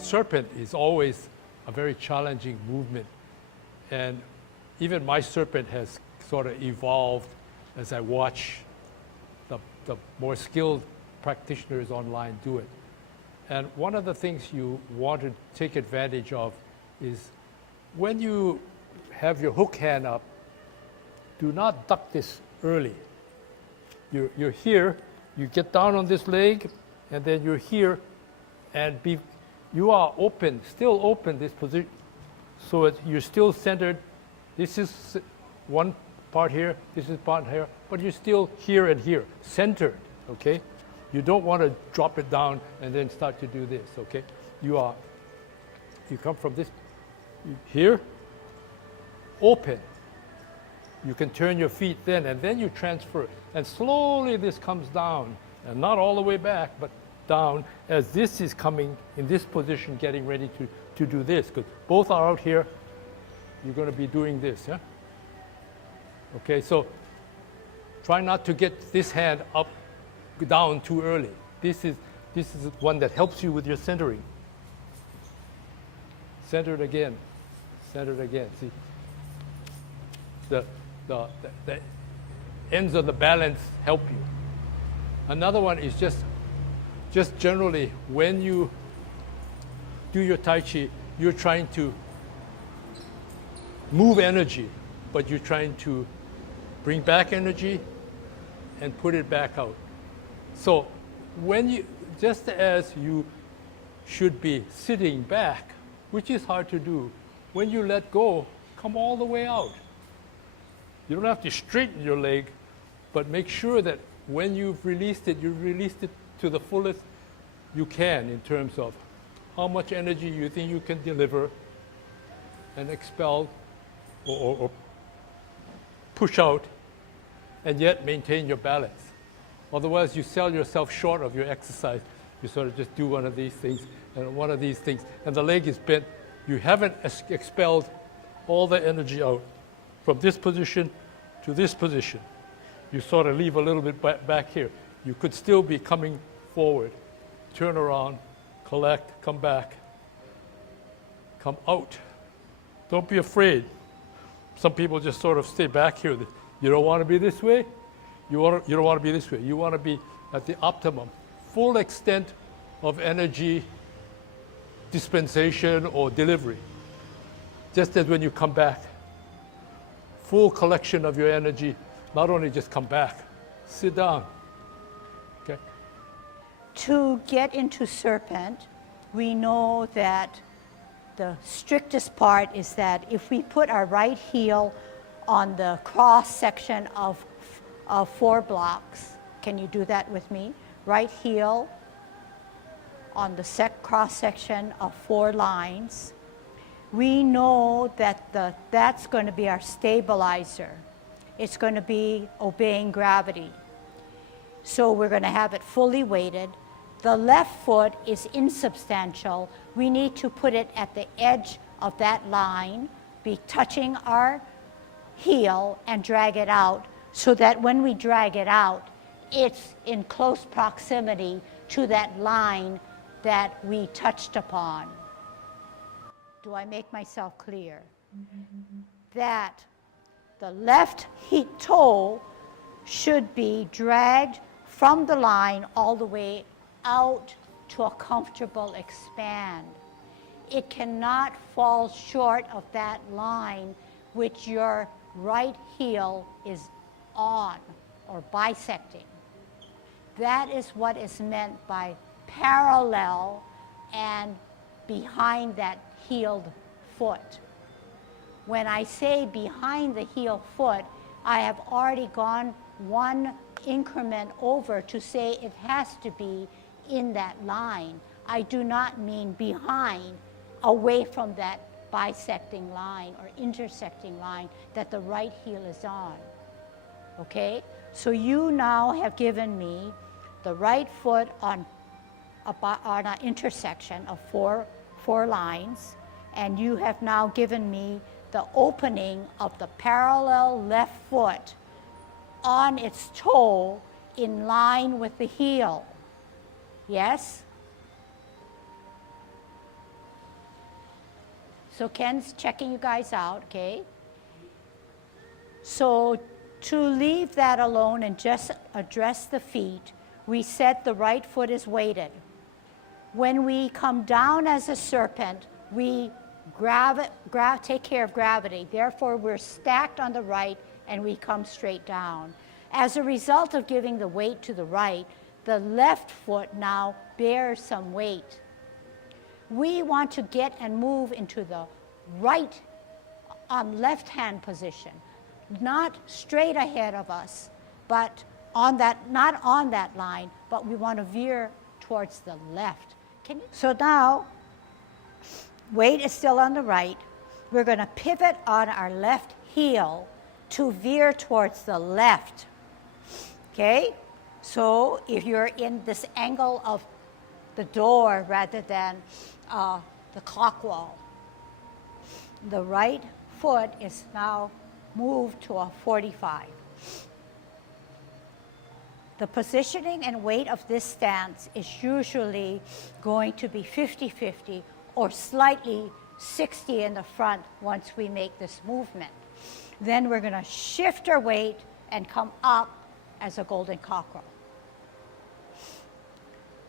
serpent is always a very challenging movement. And even my serpent has sort of evolved as I watch the more skilled practitioners online do it. And one of the things you want to take advantage of is when you have your hook hand up, do not duck this early. You're here, you get down on this leg, and then you're here, and you are open, still open this position, so you're still centered. This is one part here, this is part here, but you're still here and here, centered, okay? You don't want to drop it down and then start to do this, okay? You come from this, here, open. You can turn your feet then, and then you transfer. And slowly this comes down, and not all the way back, but down, as this is coming in this position, getting ready to do this, because both are out here. You're going to be doing this, yeah? Okay, so try not to get this hand up, down too early. This is one that helps you with your centering. Centered again, see? The ends of the balance help you. Another one is just generally, when you do your Tai Chi, you're trying to move energy, but you're trying to bring back energy and put it back out. So just as you should be sitting back, which is hard to do, when you let go, come all the way out. You don't have to straighten your leg, but make sure that when you've released it to the fullest you can in terms of how much energy you think you can deliver and expel or push out, and yet maintain your balance. Otherwise, you sell yourself short of your exercise. You sort of just do one of these things and one of these things, and the leg is bent. You haven't expelled all the energy out from this position to this position. You sort of leave a little bit back here. You could still be coming forward. Turn around, collect, come back, come out. Don't be afraid. Some people just sort of stay back here. You don't want to be this way. You don't want to be this way. You want to be at the optimum, full extent of energy dispensation or delivery. Just as when you come back, full collection of your energy, not only just come back, sit down. Okay? To get into Serpent, we know that the strictest part is that if we put our right heel on the cross section of 4 blocks, can you do that with me? Right heel on the cross section of 4 lines. We know that that's going to be our stabilizer. It's going to be obeying gravity. So we're going to have it fully weighted. The left foot is insubstantial. We need to put it at the edge of that line, be touching our heel, and drag it out, so that when we drag it out, it's in close proximity to that line that we touched upon. Do I make myself clear? That the left toe should be dragged from the line all the way out to a comfortable expand. It cannot fall short of that line which your right heel is on or bisecting. That is what is meant by parallel and behind that heeled foot. When I say behind the heel foot, I have already gone one increment over to say it has to be in that line. I do not mean behind, away from that bisecting line or intersecting line that the right heel is on. Okay? So you now have given me the right foot on an intersection of four lines, and you have now given me the opening of the parallel left foot on its toe in line with the heel. Yes? So Ken's checking you guys out, okay? So to leave that alone and just address the feet, we said the right foot is weighted. When we come down as a serpent, we take care of gravity. Therefore, we're stacked on the right and we come straight down. As a result of giving the weight to the right, the left foot now bears some weight. We want to get and move into the right left-hand position, not straight ahead of us, but not on that line, but we want to veer towards the left. So now, weight is still on the right. We're going to pivot on our left heel to veer towards the left. Okay? So if you're in this angle of the door rather than the clock wall, the right foot is now moved to a 45. The positioning and weight of this stance is usually going to be 50-50 or slightly 60 in the front once we make this movement. Then we're going to shift our weight and come up as a golden cockerel.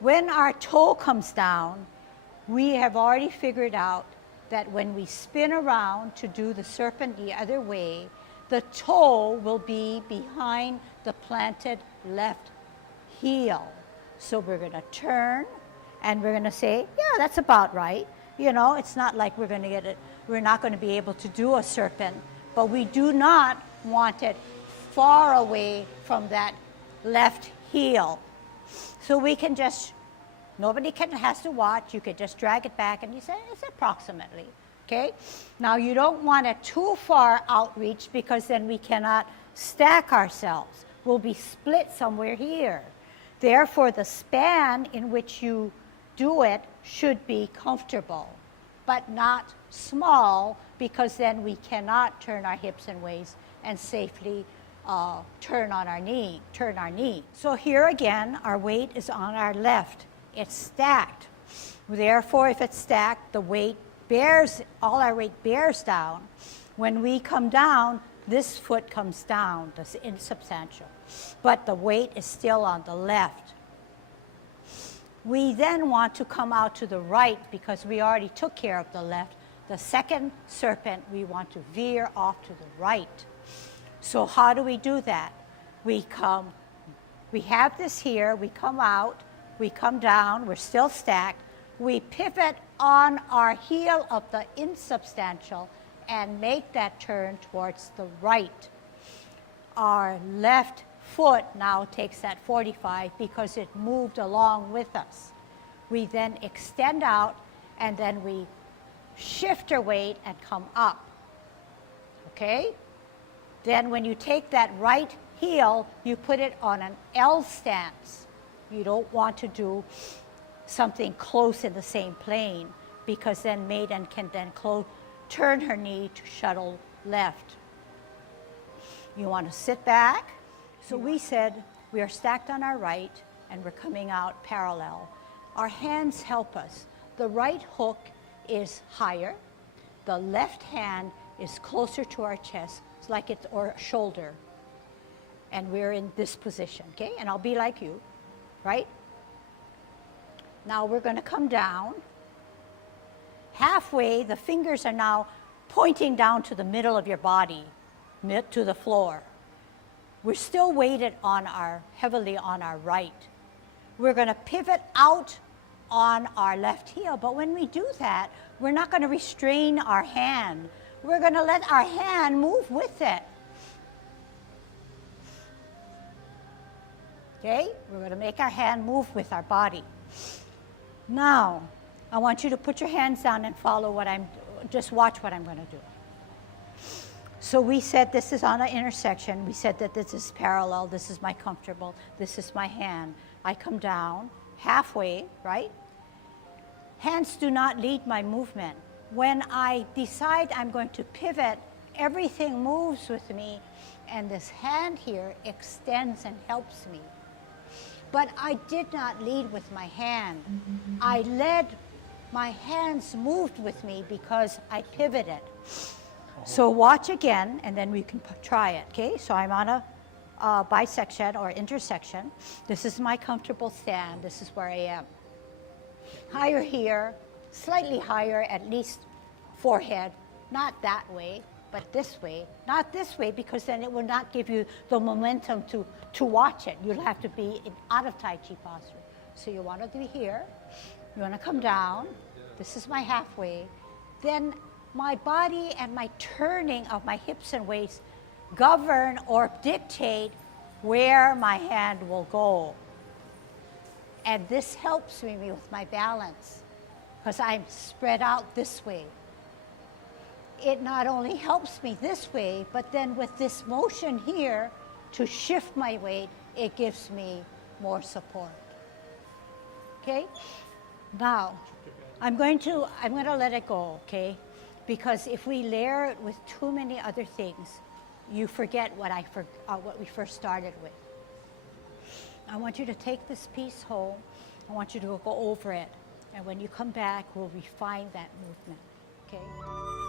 When our toe comes down, we have already figured out that when we spin around to do the serpent the other way, the toe will be behind the planted left heel. So we're going to turn and we're going to say, yeah, that's about right. You know, it's not like we're not going to be able to do a serpent, but we do not want it far away from that left heel. So we can just, nobody has to watch, you could just drag it back and you say, it's approximately, okay? Now you don't want it too far outreach because then we cannot stack ourselves. We'll be split somewhere here. Therefore, the span in which you do it should be comfortable, but not small because then we cannot turn our hips and waist and safely turn our knee. So here again, our weight is on our left. It's stacked. Therefore, if it's stacked, all our weight bears down. When we come down, this foot comes down, this insubstantial. But the weight is still on the left. We then want to come out to the right because we already took care of the left. The second serpent, we want to veer off to the right. So how do we do that? We have this here, we come out, we come down, we're still stacked. We pivot on our heel of the insubstantial and make that turn towards the right. Our left foot now takes that 45 because it moved along with us. We then extend out and then we shift our weight and come up. Okay? Then when you take that right heel, you put it on an L stance. You don't want to do something close in the same plane because then maiden can then turn her knee to shuttle left. You want to sit back. So we said we are stacked on our right and we're coming out parallel. Our hands help us. The right hook is higher. The left hand is closer to our chest. It's like it's our shoulder. And we're in this position, okay? And I'll be like you, right? Now we're going to come down. Halfway, the fingers are now pointing down to the middle of your body, to the floor. We're still weighted heavily on our right. We're going to pivot out on our left heel, but when we do that, we're not going to restrain our hand. We're going to let our hand move with it. Okay? We're going to make our hand move with our body. Now, I want you to put your hands down and follow just watch what I'm going to do. So we said this is on an intersection. We said that this is parallel. This is my comfortable. This is my hand. I come down halfway, right? Hands do not lead my movement. When I decide I'm going to pivot, everything moves with me, and this hand here extends and helps me. But I did not lead with my hand. I led my hands moved with me because I pivoted. So watch again, and then we can try it, okay? So I'm on a bisection or intersection. This is my comfortable stand. This is where I am. Higher here, slightly higher, at least forehead. Not that way, but this way. Not this way, because then it will not give you the momentum to watch it. You'll have to be out of Tai Chi posture. So you want to be here. You want to come down. This is my halfway. Then my body and my turning of my hips and waist govern or dictate where my hand will go. And this helps me with my balance because I'm spread out this way. It not only helps me this way, but then with this motion here to shift my weight, it gives me more support. Okay? Now, I'm going to let it go, okay? Because if we layer it with too many other things, you forget what we first started with. I want you to take this piece home. I want you to go over it. And when you come back, we'll refine that movement, okay?